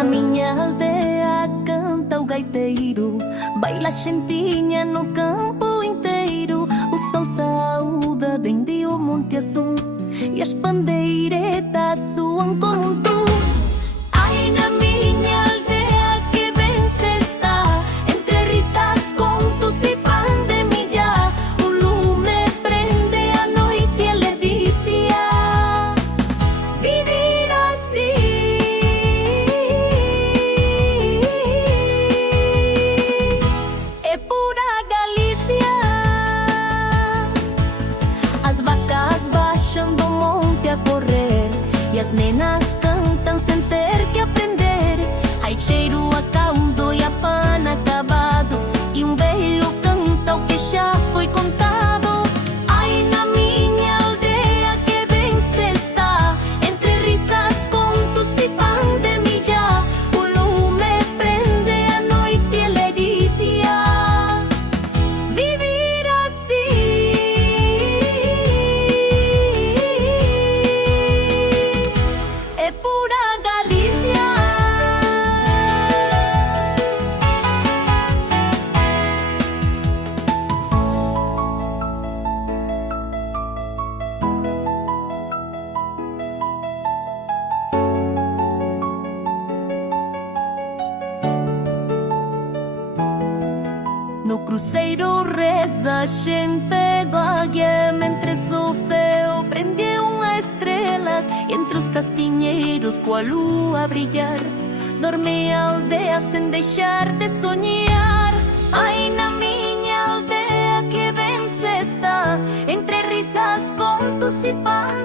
Na minha aldeia canta o gaiteiro, baila a gentinha no campo inteiro. O sol saúda dende o Monte Azul e as pandeiretas soam como um tu. Ai, na minha aldeia que bem se está, entre risas, contos e pandemia. O lume prende a noite e lhe dizia: viver assim é pura Galícia. As vacas baixam do monte a correr e as nenas cantam sem ter que aprender. Ai, cheiro a caldo e a pana acabado, e um velho canta o que já foi contado. Ai, na minha aldeia que bem se está, entre risas, contos e pandemia. O lume prende a noite e lhe dizia: viver assim é pura Galícia. No cruceiro reza a xente goia, mentres o ceo prendiam estrelas, e entre os castinheiros coa lua a brillar, dorme a aldea sem deixar de sonhar. Ai, na minha aldeia que bem se está, entre risas, contos e pan